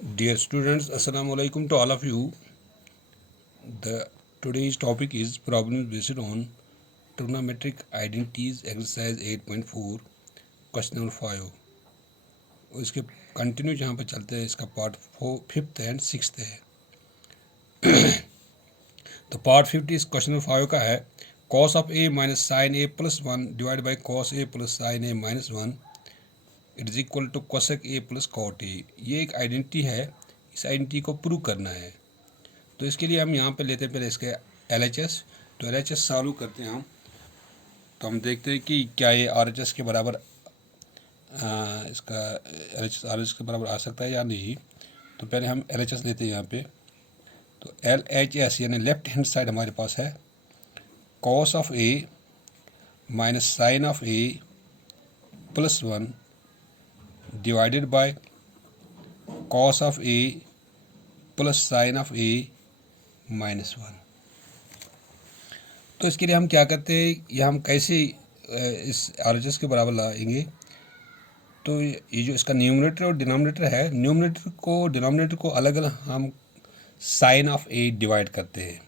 Dear students, Assalamu alaikum to all of you. The today's topic is problems based on trigonometric identities exercise 8.4 question number 5. इसके continue जहाँ पे चलते हैं इसका part 5th and 6th है. तो part 5 इस क्वेश्चन नंबर 5 का है cos of a minus sin a plus 1 divided by cos a plus sin a minus 1 it is equal to cosec a plus cot a. ये एक identity है, इस identity को प्रूव करना है. तो इसके लिए हम यहाँ पे लेते हैं पहले इसके LHS. तो LHS सॉल्व करते हैं हम. तो हम देखते हैं कि क्या ये RHS के बराबर इसका LHS RHS के बराबर आ सकता है या नहीं. तो पहले हम LHS लेते हैं यहाँ पे. तो LHS यानी लेफ्ट हैंड साइड हमारे पास है cos of a minus sine of a plus 1 divided by cos of a plus sine of a minus 1. तो इसके लिए हम क्या करते हैं, ये हम कैसे इस RHS के बराबर लाएंगे. तो ये जो इसका न्यूमरेटर और डिनोमिनेटर है, न्यूमरेटर को डिनोमिनेटर को अलग अलग हम साइन ऑफ a डिवाइड करते हैं.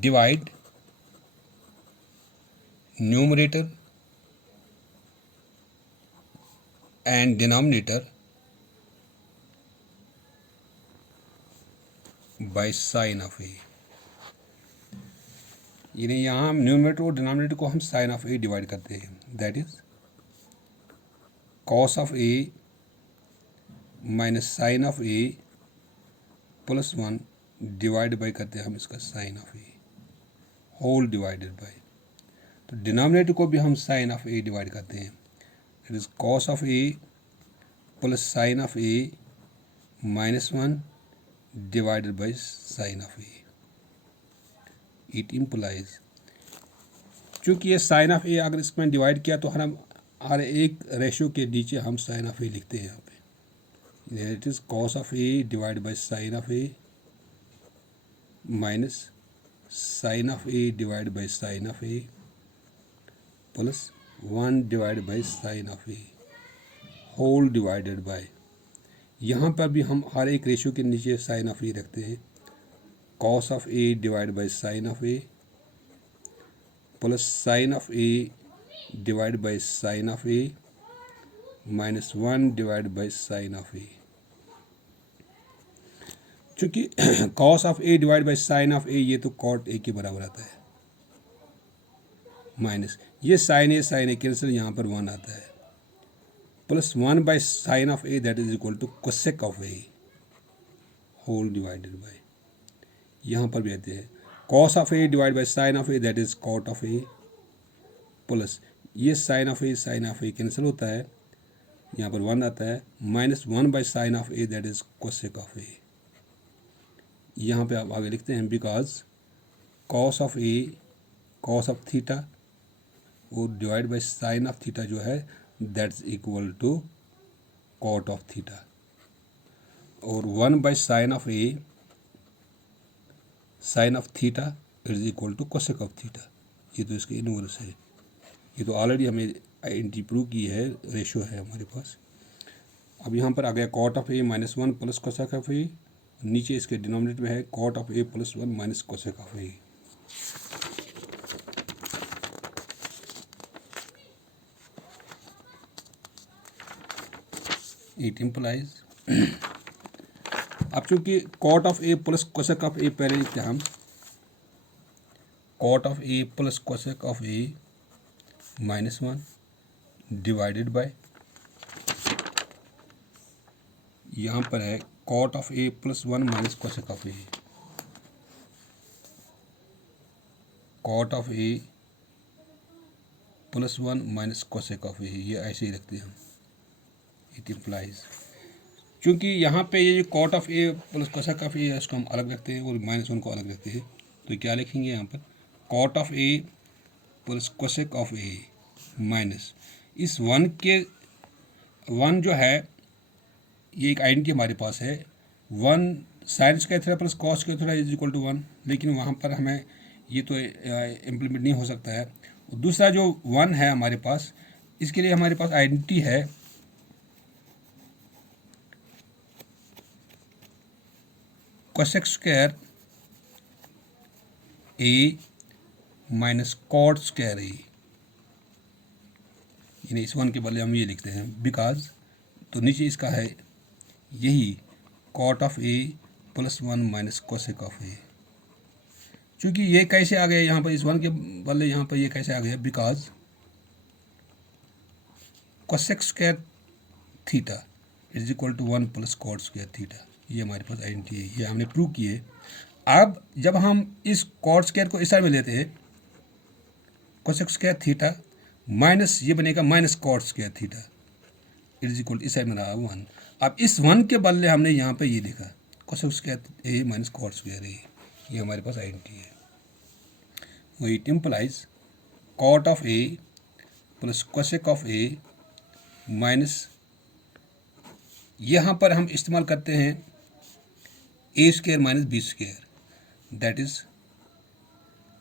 Divide numerator and denominator by sine of a. यानी यहाँ हम न्यूमरेटर और डिनोमिनेटर को हम साइन ऑफ a डिवाइड करते हैं. That is cos of a minus sine of a plus 1 divide by करते हैं हम इसका sine of a whole divided by. तो डिनोमिनेटर को भी हम साइन ऑफ a डिवाइड करते हैं. It is cos of a plus sine of a minus 1 divided by sine of a. It implies, चूँकि ये साइन ऑफ a अगर इसमें डिवाइड किया तो हम हर एक रेशियो के नीचे हम साइन ऑफ a लिखते हैं यहाँ पे. It is cos of a divide by sine of a minus sine of a divide by sine of a plus 1 divide by sine of a whole divided by. यहाँ पर भी हम हर एक ratio के नीचे साइन ऑफ a रखते हैं. cos of a divide by sine of a plus sine of a divide by sine of a minus 1 divide by sine of a. चूँकि cos of a divide by sine of a ये तो cot a के बराबर आता है. Minus ये sign a cancel, यहाँ पर 1 आता है. Plus 1 by sine of a that is equal to cosec of a whole divided by. यहाँ पर भी आते हैं cos of a divide by sine of a that is cot of a plus ये साइन ऑफ a कैंसिल होता है, यहाँ पर 1 आता है. Minus 1 by sine of a that is cosec of a. यहाँ पे आप आगे लिखते हैं because cos of a cos of theta और divide by sine of theta जो है that's equal to cot of theta. और 1 by sine of a sine of theta is equal to cosec of theta. ये तो इसके inverse है. ये तो ऑलरेडी हमें आइडेंटिटी प्रूव की है, रेशियो है हमारे पास. अब यहाँ पर आ गया cot of a minus 1 plus cosec of a. नीचे इसके डिनोमिनेटर में है cot of a plus 1 minus cosec of a. It implies, अब चूंकि cot of a plus cosec of a पहले लिखते हैं हम. cot of a plus cosec of a minus 1 divided by, यहाँ पर है cot of a plus 1 minus cosec of a. cot of a plus 1 minus cosec of a, ये ऐसे ही रखते हैं हम. इट इम्प्लाइज, क्योंकि यहाँ पे ये जो cot of a plus cosec of a है इसको हम अलग रखते हैं और माइनस 1 को अलग रखते हैं. तो क्या लिखेंगे यहाँ पर cot of a plus cosec of a minus इस 1 जो है ये एक आइडेंटिटी हमारे पास है. 1 sine square theta plus cos square theta is equal to 1, लेकिन वहाँ पर हमें ये तो इम्प्लीमेंट नहीं हो सकता है. दूसरा जो 1 है हमारे पास, इसके लिए हमारे पास आइडेंटिटी है cosec square A minus cot square a, यानी इस वन के बदले हम ये लिखते हैं बिकॉज, तो नीचे इसका है यही cot of A plus one minus cosec of ए। क्योंकि ये कैसे आ गया यहाँ पर, इस वन के बदले यहाँ पर ये कैसे आ गया, because cosec square theta is equal to one plus cot square theta. ये हमारे पास आइडेंटिटी है, ये हमने प्रूव किए। अब जब हम इस कॉट स्क्वायर को इस साइड में लेते हैं, कोसेक स्क्वायर थीटा माइनस ये बनेगा minus cot square theta is equal, इस साइड में रहा वन। अब इस वन के बदले हमने यहाँ पे ये लिखा cosec square A minus cot square A, ये हमारे पास आइडेंटिटी है। वो it implies cot of A plus cosec of A minus, यहाँ पर हम इस्तेमाल करते हैं A square minus B square, that is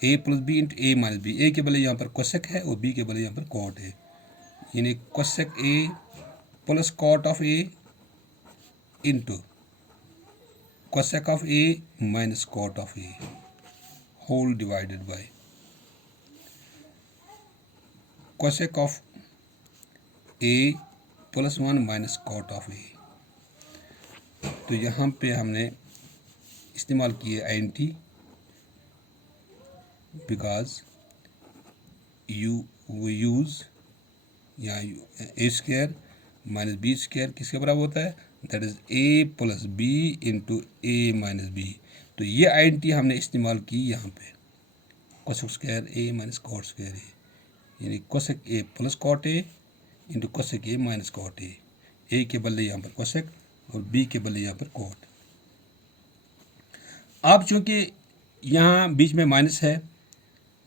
A plus B into A minus B. A के बदले यहाँ पर कोसेक है और बी के बदले यहाँ पर कॉट है, यानी cosec A plus cot of A into cosec of A minus cot of A whole divided by cosec of A plus one minus cot of ए। तो यहाँ पे हमने इस्तेमाल किए आइडेंटिटी, बिकॉज वो यूज़ यहाँ a square minus B square किसके बराबर होता है, that is A plus B into A minus b. तो ये आइडेंटिटी हमने इस्तेमाल की यहाँ पे, cosec square A minus cot square a, यानी cosec A plus cot a into cosec A minus cot a के बदले यहाँ पर कोसेक और बी के बदले यहाँ पर कॉट। अब चूँकि यहाँ बीच में माइनस है,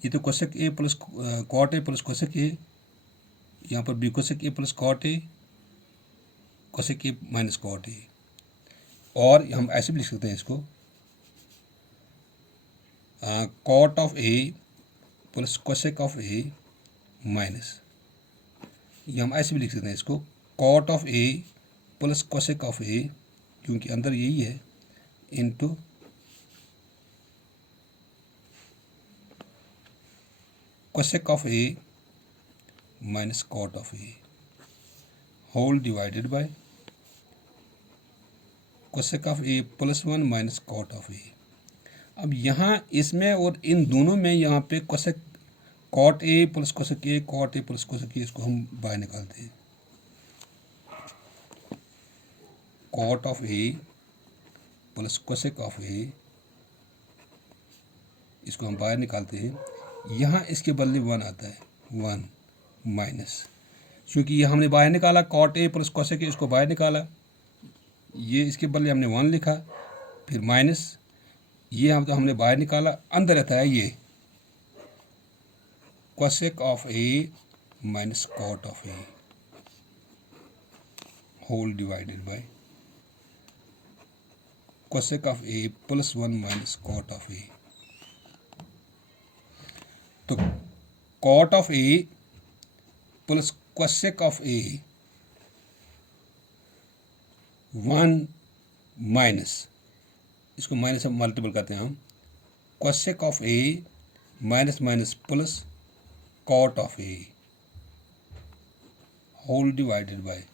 ये तो cosec A plus cot A plus cosec A, यहाँ पर B cosec A plus cot A cosec A minus cot A, और हम ऐसे भी लिख सकते हैं इसको cot of A plus cosec of A minus, ये हम ऐसे भी लिख सकते हैं इसको cot of A plus cosec of ए, क्योंकि अंदर यही है, into cosec of A minus cot of A whole divided by cosec of A plus one minus cot of ए। अब यहाँ इसमें और इन दोनों में यहाँ पे cosec cot A plus cosec A, cot A plus cosec ए, इसको हम बाहर निकालते हैं। Cot of A plus cosec of A, इसको हम बाहर निकालते हैं। यहाँ इसके बदले वन आता है, वन माइनस, क्योंकि ये हमने बाहर निकाला कॉट ए प्लस कोसेक ए, इसको बाहर निकाला, ये इसके बदले हमने वन लिखा, फिर माइनस ये हम तो हमने बाहर निकाला, अंदर रहता है ये cosec of A minus cot of A whole divided by cosec of A plus one minus cot of ए। तो cot of A plus cosec of A, one minus, इसको माइनस से मल्टीपल करते हैं हम, cosec of A minus minus plus cot of A whole divided by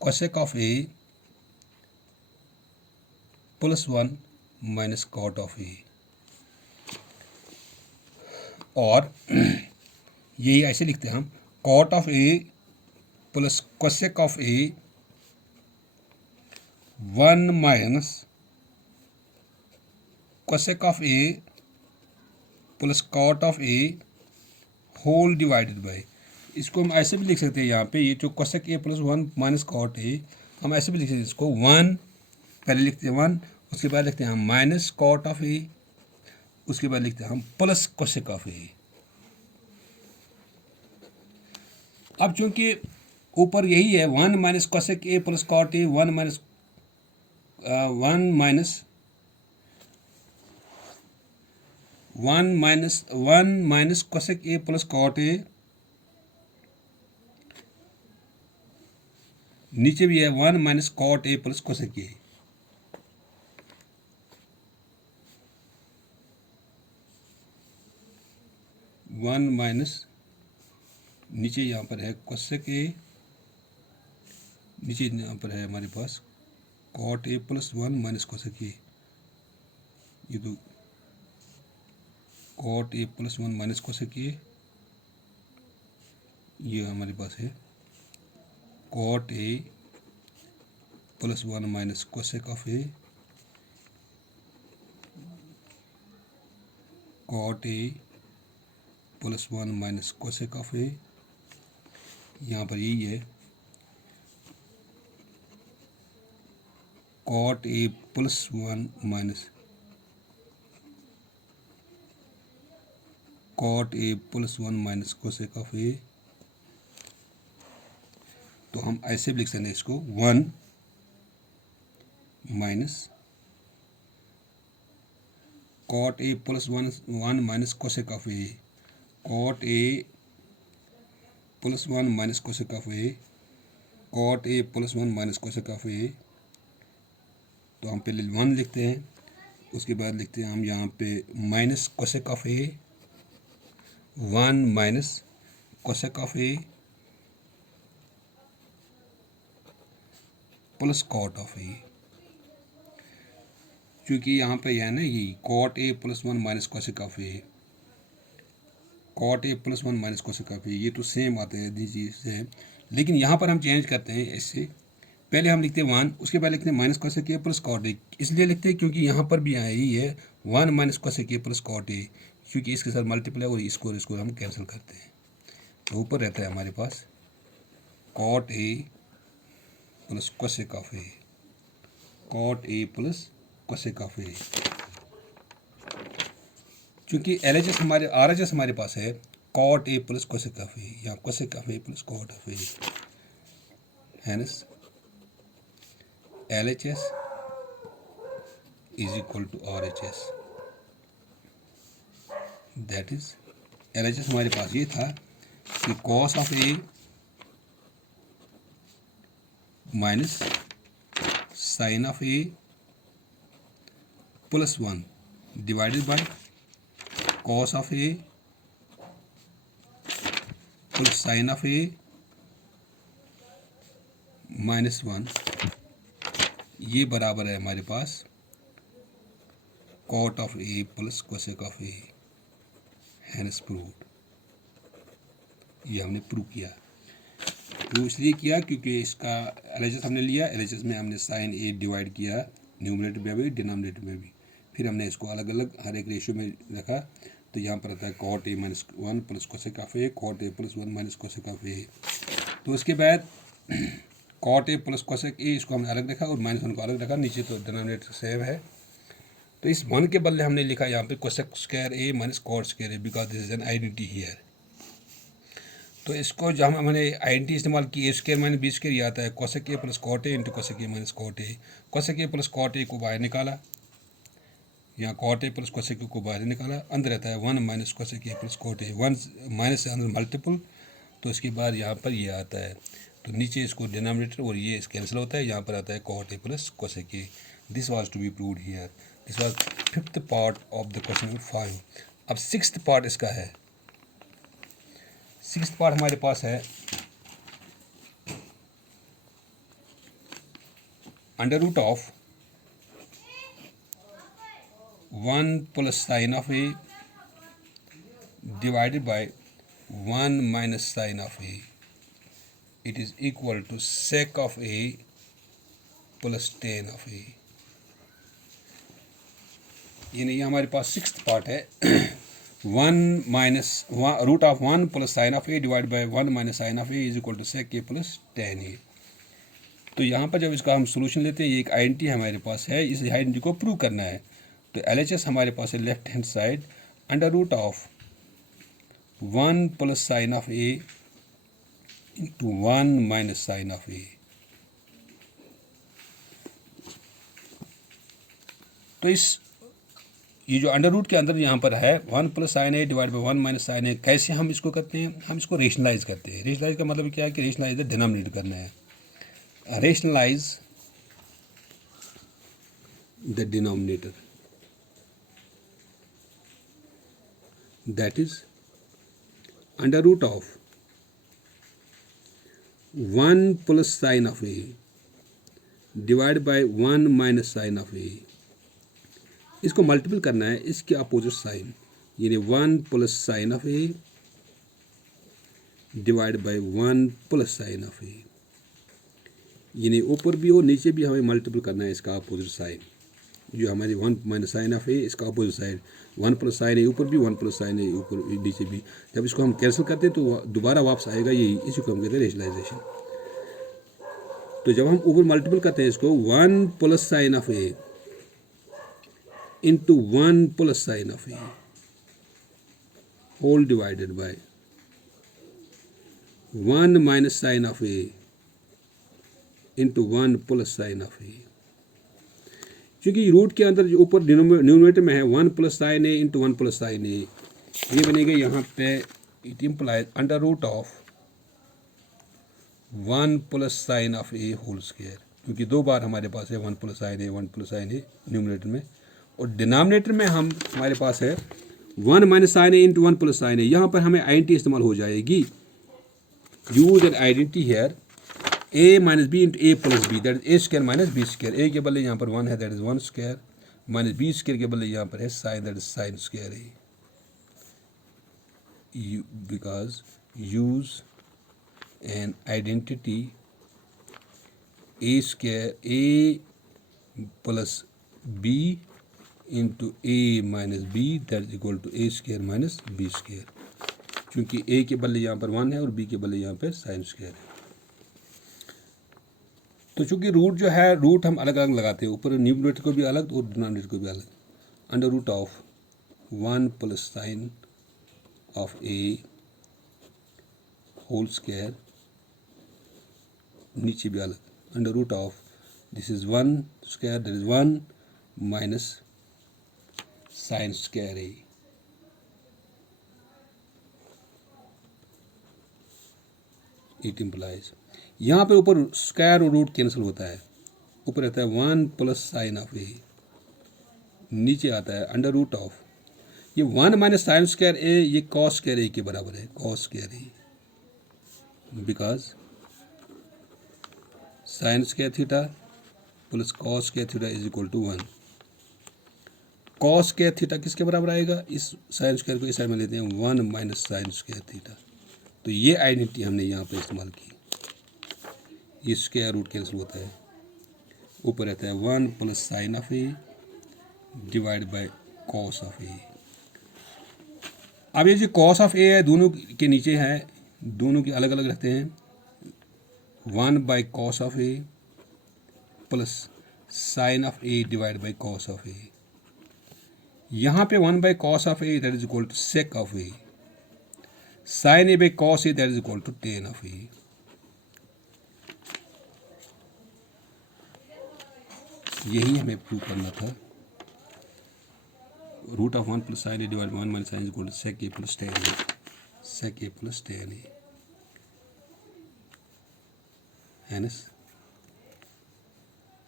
cosec of A plus one minus cot of A. और यही ऐसे लिखते हैं हम, cot of A plus cosec of A one minus cosec of A plus cot of A whole divided by, इसको हम ऐसे भी लिख सकते हैं यहाँ पे, ये जो cosec A plus one minus cot a, हम ऐसे भी लिख सकते हैं इसको, वन पहले लिखते हैं वन, उसके बाद लिखते हैं हम माइनस कॉट ऑफ ए, उसके बाद लिखते हैं हम प्लस कोसेक ऑफ ए। अब चूंकि ऊपर यही है one minus cosec A plus cot a, one minus cosec A plus cot a नीचे भी है 1 minus cot A plus cosec a. One minus नीचे यहाँ पर है कोसेक ए, नीचे यहाँ पर है हमारे पास cot A plus 1 minus cosec A. ये तो cot A plus 1 minus cosec A, ये हमारे पास है cot A plus 1 minus cosec of A, cot A plus 1 minus cosec of ए। यहाँ पर यही है cot A plus 1 minus cot A plus 1 minus cosec of ए। तो हम ऐसे भी लिख सकते हैं इसको 1 minus cot A plus 1 minus cosec of A, cot A plus 1 minus cosec of A, cot A plus 1 minus cosec of ए। तो हम पहले 1 लिखते हैं, उसके बाद लिखते हैं हम यहाँ पे minus cosec of A, 1 minus cosec of A plus cot of ए। क्योंकि यहाँ पे यह है ना, ये cot A plus 1 minus cosec of A, cot A plus 1 minus cosec of A, ये तो सेम आते हैं दी चीज़ से। लेकिन यहाँ पर हम चेंज करते हैं इससे, पहले हम लिखते हैं 1, उसके बाद लिखते हैं minus cosec A plus cot a. इसलिए लिखते हैं क्योंकि यहाँ पर भी यही है 1 minus cosec A plus cot a, क्योंकि इसके साथ मल्टीप्लाई और इसको हम कैंसिल करते हैं। तो ऊपर रहता है हमारे पास cot A plus cosec of A, cot A plus cosec of ए। क्योंकि LHS हमारे RHS हमारे पास है cot A plus cosec of A या cosec of A plus cot of A. Hence LHS is equal to RHS। That is LHS हमारे पास ये था कि cos of A minus sine of A plus 1 divided by cos of A plus sine of A minus 1, ये बराबर है हमारे पास cot of A plus cosec of A. Hence proved. ये हमने प्रूव किया। तो इसलिए किया क्योंकि इसका LHS हमने लिया, LHS में हमने साइन ए डिवाइड किया न्यूमरेटर में भी डिनोमिनेटर में भी, फिर हमने इसको अलग अलग हर एक रेशियो में रखा। तो यहाँ पर आता है cot A minus 1 plus cosec of A, cot A plus 1 minus cosec of ए। तो उसके बाद कॉट ए प्लस कोसेक ए इसको हमने अलग रखा और माइनस 1 को अलग रखा, नीचे तो डिनोमिनेटर सेम है। तो इस 1 के बदले हमने लिखा यहाँ पे cosec square A minus cot square a, because this is an identity here. तो इसको जब हमने आइडेंटिटी इस्तेमाल की a square minus B square, ये आता है cosec A plus cot a into cosec A minus cot A. Cosec A plus cot a को बाहर निकाला, यहाँ cot A plus cosec a को बाहर निकाला, अंदर रहता है 1 माइनस कोसेक ए प्लस कॉट ए, 1 माइनस से अंदर मल्टीपल। तो इसके बाद यहाँ पर ये आता है, तो नीचे इसको डिनोमिनेटर और ये कैंसिल होता है, यहाँ पर आता है cot A plus cosec a. This was to be proved here. This was 5th part of the question 5। अब 6th पार्ट इसका है। 6th पार्ट हमारे पास है under root of 1 plus sine of A divided by 1 minus sine of A, it is equal to sec of A plus tan of ए। यानी ये हमारे पास 6th पार्ट है 1 minus root of 1 plus sine of A divide by 1 minus sine of A is equal to sec A plus tan A. तो यहाँ पर जब इसका हम सोल्यूशन लेते हैं, ये एक आइडेंटिटी हमारे पास है, इस आइडेंटिटी को प्रूव करना है। तो LHS हमारे पास है left hand side under root of 1 plus sine of A into 1 minus sine of ए। तो ये जो अंडर रूट के अंदर यहाँ पर है 1 plus sine a divide by 1 minus sine a, कैसे हम इसको करते हैं? हम इसको रेशनलाइज करते हैं। रेशनलाइज का मतलब क्या है कि रेशनलाइज डिनोमिनेटर करना है। rationalize the denominator, that is under root of 1 plus sine of a divided by 1 minus sine of a। इसको मल्टीपल करना है इसके अपोजिट साइन, यानी 1 plus sine of A divide by 1 plus sine of ए, यानी ऊपर भी और नीचे भी हमें मल्टीपल करना है इसका अपोजिट साइन। जो हमारी 1 माइनस साइन ऑफ ए इसका अपोजिट साइन 1 प्लस साइन ए ऊपर भी 1 प्लस साइन ए ऊपर नीचे भी। जब इसको हम कैंसिल करते हैं तो दोबारा वापस आएगा, यही इसी को हम कहते हैं रेशनलाइजेशन। तो जब हम ऊपर मल्टीपल करते हैं इसको 1 plus sine of A into 1 plus sine of A whole divided by 1 minus sine of A into 1 plus sine of ए। क्योंकि रूट के अंदर जो ऊपर न्यूमरेटर में है 1 plus sine a into 1 plus sine a, ये बनेगा यहाँ पे it implies under root of 1 plus sine of A whole square, क्योंकि दो बार हमारे पास है 1 प्लस साइन ए न्यूमरेटर में, और डिनोमिनेटर में हमारे पास है 1 minus sine a into 1 plus sine a. यहाँ पर हमें आइडेंटिटी इस्तेमाल हो जाएगी, use an identity here a minus b into a plus b, that is a square minus B square. A के बदले यहाँ पर 1 है, that is 1 square, minus B square के बदले यहाँ पर है sine, that is sine square a. Because use an identity a square a plus B into A minus b that is equal to a square minus B square, क्योंकि a के बदले यहाँ पर 1 है और बी के बदले यहाँ पर साइन स्क्वायर है। तो चूंकि रूट जो है रूट हम अलग अलग लगाते हैं, ऊपर न्यूमरेटर को भी अलग और डिनोमिनेटर को भी अलग। Under root of 1 plus sine of A whole square, नीचे भी अलग, under root of this is 1 square that is 1 minus sine square a. It implies यहाँ पर ऊपर स्क्वायर और रूट कैंसिल होता है, ऊपर रहता है 1 प्लस साइन ऑफ ए, नीचे आता है अंडर रूट ऑफ ये 1 माइनस साइन स्क्वायर ए, ये कॉस स्क्वायर ए के बराबर है, cos square a, because sine square theta plus cos square theta is equal to 1। Cos square theta किसके बराबर आएगा, इस साइन स्क्वायर को इस साइड में लेते हैं 1 माइनस साइन स्क्वायर थीटा। तो ये आइडेंटिटी हमने यहाँ पर इस्तेमाल की, ये स्क्वायर रूट कैंसिल होता है, ऊपर रहता है 1 plus sine of A divide by cos of ए। अब ये जो कॉस ऑफ ए है दोनों के नीचे है, दोनों के अलग अलग रहते हैं 1 by cos of A plus sine of A divide by cos of ए। यहाँ पे 1 by cos of a that is equal to sec of a, sine a by cos a that is equal to tan of a. यही हमें prove करना था। Root of 1 plus sine a divide 1 minus sine equal to sec A plus tan a, sec A plus tan A. Hence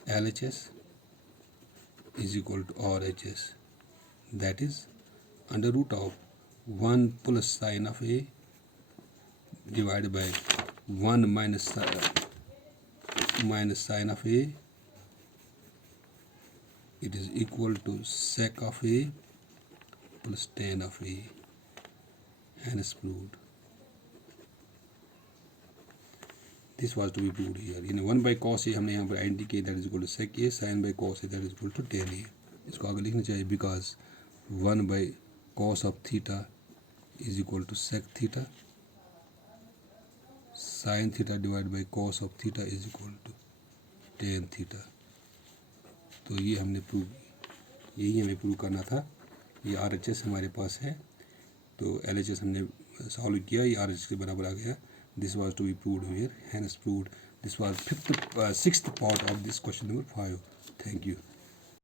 LHS is equal to RHS, that is under root of 1 plus sine of A divided by 1 minus sine of A, it is equal to sec of A plus tan of A, hence proved. This was to be proved here. In 1 by cos A हमने यहाँ पर identity की, that is equal to sec A, sin by cos A that is equal to tan A। इसको आगे लिखना चाहिए because 1 by cos of theta is equal to sec theta, sin theta divided by cos of theta is equal to tan theta। तो ये हमने prove, यही हमें prove करना था। ये RHS हमारे पास है, तो LHS हमने सॉल्व किया, ये RHS के बराबर आ गया। This was to be proved here, hence proved. This was sixth part of this question number 5. Thank you.